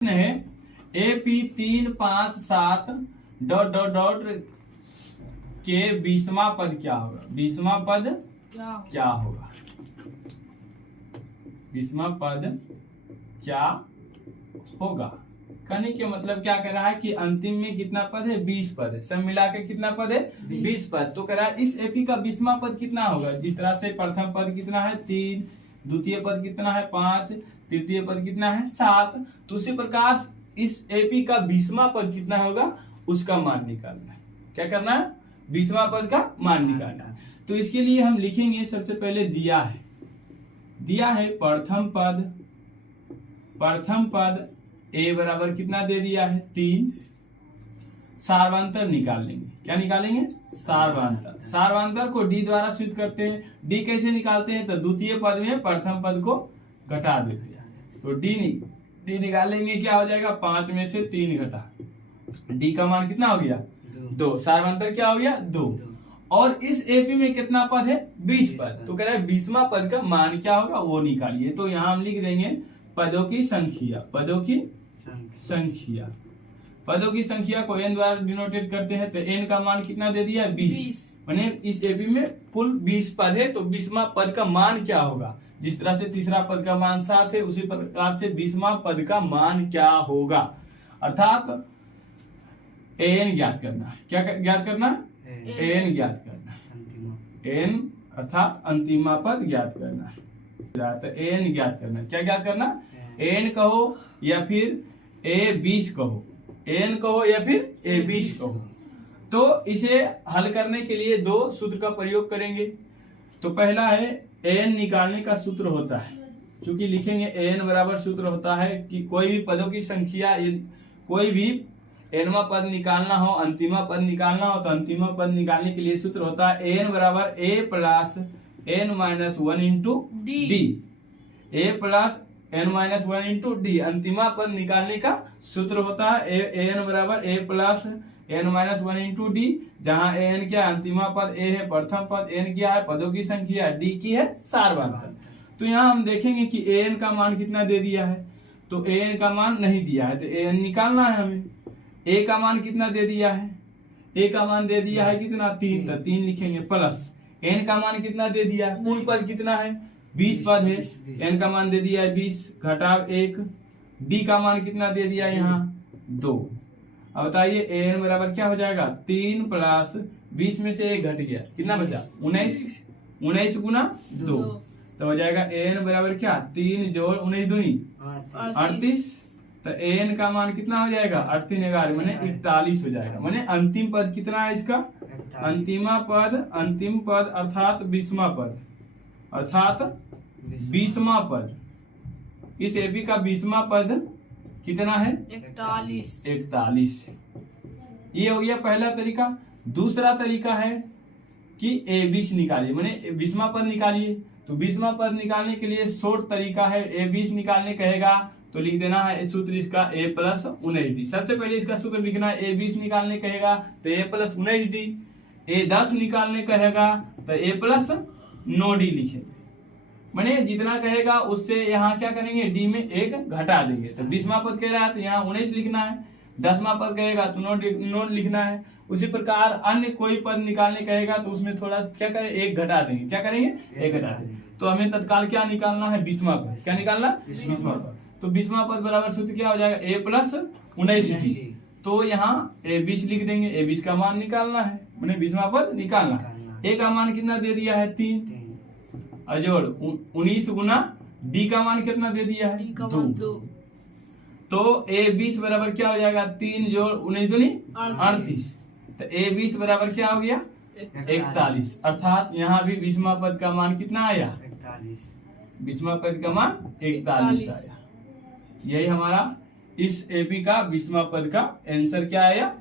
है AP 3, 5, 7 ... के 20वां पद क्या होगा? 20वां पद क्या होगा? 20वां पद क्या होगा? कहने के मतलब क्या कह रहा है कि अंतिम में कितना पद है? 20 पद है। सब मिला के कितना पद है? 20 पद। तो कह रहा है इस एपी का 20वां पद कितना होगा? जिस तरह से प्रथम पद कितना है? 3, द्वितीय पद कितना है? 5, तृतीय पद कितना है? 7। तो उसी प्रकार इस एपी का 20वां पद कितना होगा? उसका मान निकालना है। क्या करना है? 20वां पद का मान निकालना है। तो इसके लिए हम लिखेंगे, सबसे पहले दिया है प्रथम पद ए बराबर कितना दे दिया है? 3। सार्वंतर निकाल लेंगे। क्या निकालेंगे? सार्वंतर को डी द्वारा सिद्ध करते हैं। डी कैसे निकालते हैं? तो द्वितीय पद में प्रथम पद को घटा देते हैं। तो डी निकालेंगे, क्या हो जाएगा? 5 में से 3 घटा, डी का मान कितना हो गया? 2। सार्वंतर क्या हो गया? 2। और इस एपी में कितना पद है? 20 पद। तो कह रहा है 20वां पद का मान क्या होगा? वो निकालिए। तो यहाँ हम लिख देंगे पदों की संख्या को n द्वारा डिनोटेट करते हैं। तो n का मान कितना दे दिया? 20। माने इस एपी में कुल 20 पद है। तो 20वां पद का मान क्या होगा? जिस तरह से तीसरा पद का मान 7 है, उसी प्रकार से 20वां पद का मान क्या होगा? अर्थात an ज्ञात करना है। क्या ज्ञात करना है? an ज्ञात करना है। n अर्थात अंतिमा पद ज्ञात करना है। तो an ज्ञात करना है। क्या ज्ञात करना? n कहो या फिर a20 कहो, n कहो या फिर a20 कहो। तो इसे हल करने के लिए 2 सूत्र का प्रयोग करेंगे। तो पहला है an निकालने का सूत्र होता है, चूंकि लिखेंगे an बराबर सूत्र होता है कि कोई भी पदों की संख्या, कोई भी nवां पद निकालना हो, अंतिमा पद निकालना हो, तो अंतिमा पद निकालने के लिए सूत्र होता है n बराबर a plus n minus 1 into D. a plus n minus 1 into D अंतिमा पद निकालने का सूत्र होता है। an बराबर a plus n minus 1 into D, जहाँ an क्या है? अंतिमा पद a है, प्रथम पद n क्या है? पदों की संख्या, d की है सार्वंतर। तो यहाँ हम देखेंगे कि an का मान कितना दे दिया है। तो an का मान नहीं दिया है, तो an निकालना है हमें। a का मान कितना दे दिया है? a का मान दे दिया है कितना? 3। तो 3 लिखेंगे, प्लस n का मान कितना दे दिया है? कुल पद कितना है? 20 पद है। n का मान दे दिया है 20, घटाव 1। d का मान कितना दे दिया? यहाँ 2। अब बताइए an बराबर क्या हो जाएगा? 3 प्लस 20 में से 1 घट गया, कितना बचा? 19 गुना 2। तो हो जाएगा an बराबर क्या? 3 जोड़ 19 दूनी 38। तो an का मान कितना हो जाएगा? 38 11 माने 41 हो जाएगा। माने अंतिम पद कितना है इसका? अंतिम पद अर्थात 20वां पद। इस एपी का 20वां पद कितना है? 41। ये हो गया पहला तरीका। दूसरा तरीका है कि a20 निकालिए, माने 20वां पद निकालिए। तो 20वां पद निकालने के लिए शॉर्ट तरीका है। a20 निकालने कहेगा तो लिख देना है सूत्र इसका a प्लस 19d। सबसे पहले इसका सूत्र लिखना है। a20 निकालने कहेगा तो a प्लस 19d। a10 निकालने कहेगा तो a प्लस 9d लिखेंगे। माने जितना कहेगा उससे यहाँ क्या करेंगे? डी में 1 घटा देंगे। तो 20वां पद कह रहा है तो यहाँ 19 लिखना है। 10वां पद कहेगा तो 9 लिखना है। उसी प्रकार अन्य कोई पद निकालने कहेगा तो उसमें थोड़ा क्या करें? 1 घटा देंगे। क्या करेंगे? 1 घटा देंगे। तो हमें तत्काल क्या निकालना है? 20वां पद। क्या निकालना? 20वां पद। तो 20वां पद बराबर सूत्र क्या हो जाएगा? a plus 19d। तो यहाँ a20 लिख देंगे। a20 का मान निकालना है, मैंने 20वां पद निकालना है। a का मान कितना दे दिया है? 3 अजोड़ 19 गुना d का मान कितना दे दिया है? 2। तो a20 बराबर क्या हो जाएगा? 3 जोड़ 19 दूनी 38। तो a20 बराबर क्या हो गया? 41। अर्थात यहाँ भी 20वां पद का मान कितना आया? 20वां पद का मान 41 आया। यही हमारा इस एपी का 20वां पद का आंसर क्या आया?